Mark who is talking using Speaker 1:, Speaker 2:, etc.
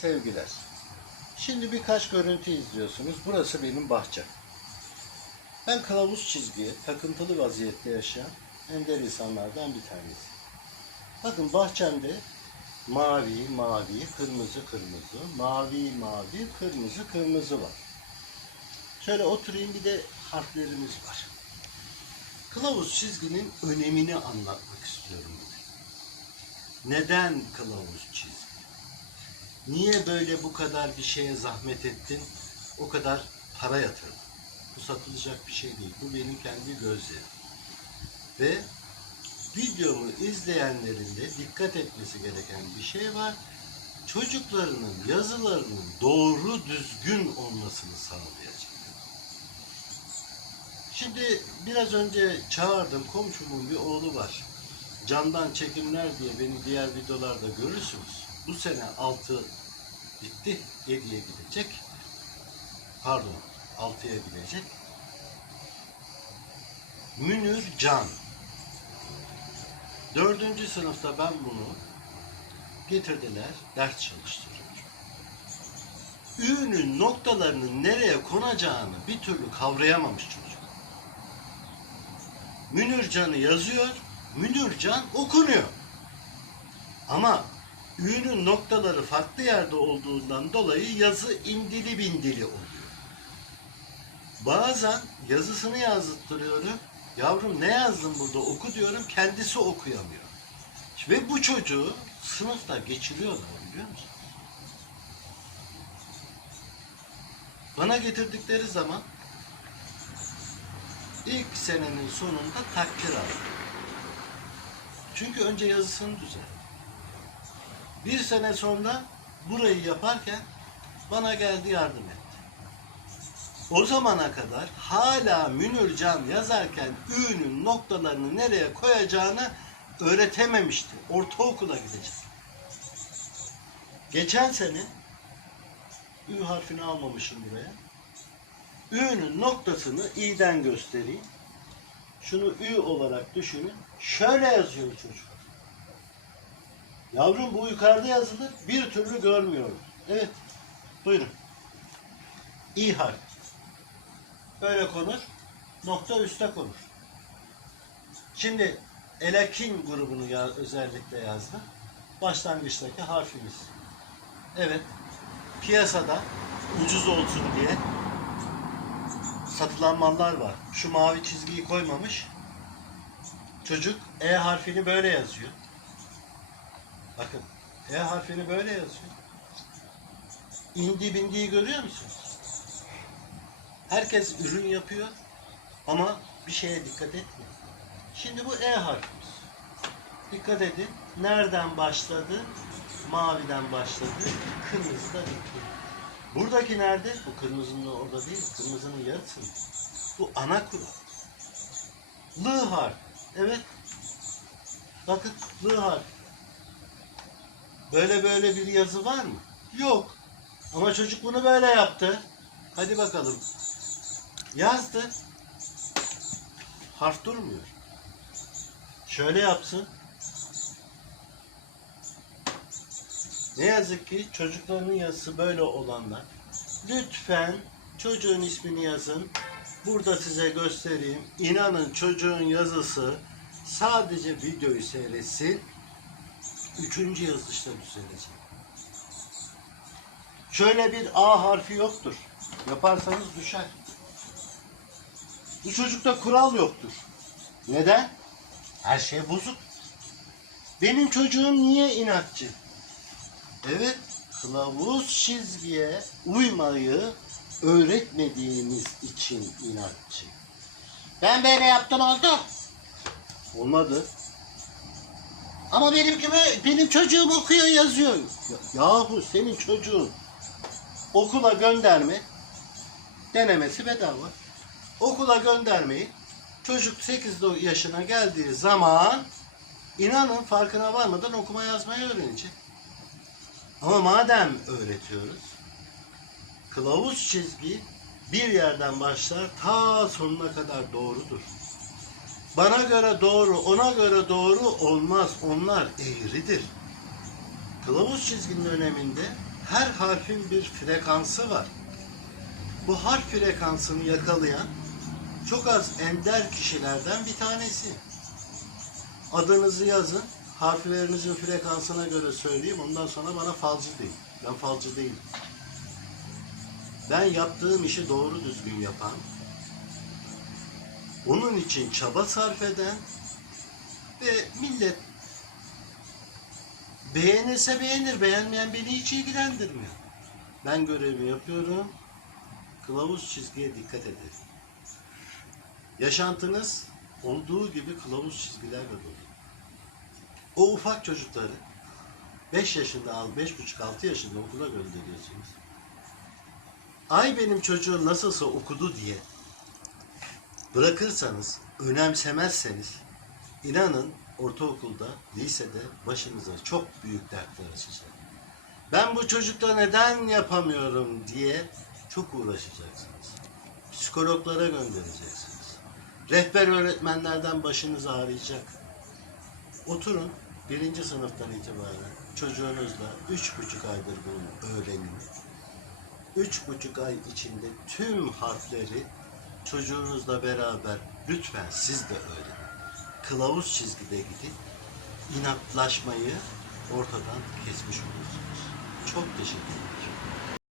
Speaker 1: Sevgiler. Şimdi birkaç görüntü izliyorsunuz. Burası benim bahçem. Ben kılavuz çizgiye takıntılı vaziyette yaşayan ender insanlardan bir tanesi. Bakın bahçemde mavi, mavi, kırmızı, kırmızı, mavi, mavi, kırmızı, kırmızı var. Şöyle oturayım bir de harflerimiz var. Kılavuz çizginin önemini anlatmak istiyorum. Neden kılavuz çizgi? Niye böyle bu kadar bir şeye zahmet ettin? O kadar para yatırdın. Bu satılacak bir şey değil. Bu benim kendi gözlerim. Ve videomu izleyenlerin de dikkat etmesi gereken bir şey var. Çocuklarının yazılarının doğru düzgün olmasını sağlayacak. Şimdi biraz önce çağırdım komşumun bir oğlu var. Candan çekimler diye beni diğer videolarda görürsünüz. Bu sene 6 bitti. 7'ye gidecek. Pardon 6'ya gidecek. Münir Can. Dördüncü sınıfta ben bunu getirdiler, ders çalıştırıyor. Ü'nün noktalarının nereye konacağını bir türlü kavrayamamış çocuk. Münir Can'ı yazıyor, Münir Can okunuyor. Ama Ü'nün noktaları farklı yerde olduğundan dolayı yazı indili bindili oluyor. Bazen yazısını yazdırıyorum. Yavrum ne yazdın burada oku diyorum. Kendisi okuyamıyor. Ve bu çocuğu sınıfta geçiriyorlar biliyor musun? Bana getirdikleri zaman ilk senenin sonunda takdir aldım. Çünkü önce yazısını düzeltti. Bir sene sonra burayı yaparken bana geldi yardım etti. O zamana kadar hala Münir Can yazarken Ü'nün noktalarını nereye koyacağını öğretememişti. Ortaokula gidecek. Geçen sene Ü harfini almamışım buraya. Ü'nün noktasını i'den göstereyim. Şunu Ü olarak düşünün. Şöyle yazıyor çocuk. Yavrum bu yukarıda yazılır. Bir türlü görmüyorum. Evet. Buyurun. İ harfi. Böyle konur. Nokta üste konur. Şimdi Elakin grubunu ya, özellikle yazdım. Başlangıçtaki harfimiz. Evet. Piyasada ucuz olsun diye satılan mallar var. Şu mavi çizgiyi koymamış. Çocuk E harfini böyle yazıyor. Bakın E harfini böyle yazıyor. İndi bindiği görüyor musunuz? Herkes ürün yapıyor ama bir şeye dikkat etmiyor. Şimdi bu E harfimiz. Dikkat edin. Nereden başladı? Maviden başladı. Kırmızıda bitti. Buradaki nerede? Bu kırmızının orada değil. Kırmızının yarısı. Bu ana kural. L harfi. Evet. Bakın L harfi. Böyle böyle bir yazı var mı? Yok. Ama çocuk bunu böyle yaptı. Hadi bakalım. Yazdı. Harf durmuyor. Şöyle yapsın. Ne yazık ki çocukların yazısı böyle olanlar. Lütfen çocuğun ismini yazın. Burada size göstereyim. İnanın çocuğun yazısı sadece videoyu seyretsin. Üçüncü yazışta düzelecek. Şöyle bir A harfi yoktur. Yaparsanız düşer. Bu çocukta kural yoktur. Neden? Her şey bozuk. Benim çocuğum niye inatçı? Evet, kılavuz çizgiye uymayı öğretmediğimiz için inatçı. Ben böyle yaptım oldu. Olmadı. Ama benim gibi benim çocuğum okuyor yazıyor. Ya- Yahu senin çocuğun okula gönderme denemesi bedava. Okula göndermeyi çocuk 8 yaşına geldiği zaman inanın farkına varmadan okuma yazmayı öğrenecek. Ama madem öğretiyoruz kılavuz çizgi bir yerden başlar ta sonuna kadar doğrudur. Bana göre doğru, ona göre doğru olmaz. Onlar eğridir. Kılavuz çizginin öneminde her harfin bir frekansı var. Bu harf frekansını yakalayan çok az ender kişilerden bir tanesi. Adınızı yazın, harflerinizin frekansına göre söyleyeyim. Ondan sonra bana falcı deyin. Ben falcı değilim. Ben yaptığım işi doğru düzgün yapan, onun için çaba sarf eden ve millet beğenirse beğenir, beğenmeyen beni hiç ilgilendirmiyor. Ben görevimi yapıyorum, kılavuz çizgiye dikkat edin. Yaşantınız olduğu gibi kılavuz çizgilerle dolu. O ufak çocukları 5 yaşında al, 5,5-6 yaşında okula gönderiyorsunuz. Ay benim çocuğum nasılsa okudu diye bırakırsanız, önemsemezseniz inanın ortaokulda, lisede başınıza çok büyük dertler açacak. Ben bu çocukla neden yapamıyorum diye çok uğraşacaksınız. Psikologlara göndereceksiniz. Rehber öğretmenlerden başınız ağrıyacak. Oturun birinci sınıftan itibaren çocuğunuzla üç buçuk aydır bunu öğrenin. Üç buçuk ay içinde tüm harfleri çocuğunuzla beraber lütfen siz de öğrenin. Kılavuz çizgide gidip inatlaşmayı ortadan kesmiş olursunuz. Çok teşekkür ederim.